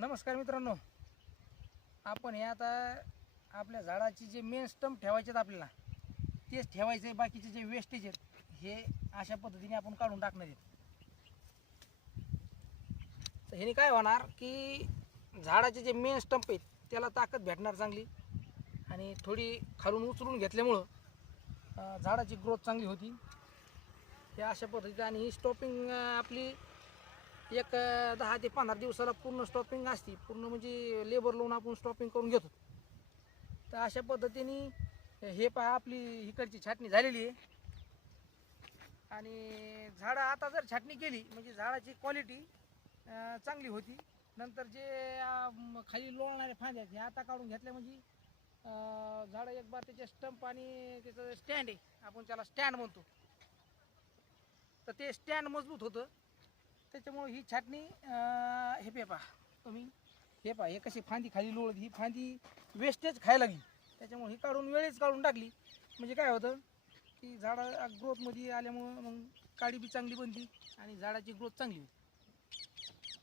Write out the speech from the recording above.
नमस्कार मित्रांनो, आपण हे आता आपल्या झाडाची जे मेन स्टंप ठेवायचे आहेत आपल्याला तेच ठेवायचे आहे. बाकीचे जे वेस्टेज आहेत हे अशा पद्धतीने आपण काढून टाकणार आहेत. तर ह्याने काय होणार की झाडाचे जे मेन स्टंप आहेत त्याला ताकद भेटणार चांगली आणि थोडी खालून उचलून घेतल्यामुळं झाडाची ग्रोथ चांगली होती. हे अशा पद्धतीने आणि ही स्टॉपिंग आपली एक 10 ते 15 दिवसाला पूर्ण स्टॉपिंग असते. पूर्ण म्हणजे लेबर लावून आपण स्टॉपिंग करून घेतो. तर अशा पद्धतीने हे पहा आपली इकडची छाटणी झालेली आहे. आणि झाडं आता जर छाटणी केली म्हणजे झाडाची क्वालिटी चांगली होती. नंतर जे खाली लोळणारे फांद्या हे आता काढून घेतल्या म्हणजे झाडं एक बार त्याचे स्टंप आणि त्याचं स्टँड आहे, आपण त्याला स्टँड म्हणतो, तर ते स्टँड मजबूत होतं. त्याच्यामुळे ही छाटणी हे पे पहा तुम्ही, हे पहा हे कशी फांदी खाली लोळत, ही फांदी वेस्टेज खायला लागली. त्याच्यामुळे ही काढून वेळेच काढून टाकली म्हणजे काय होतं की झाडं ग्रोथमध्ये आल्यामुळं मग काडी बी चांगली बनली आणि झाडाची ग्रोथ चांगली होती.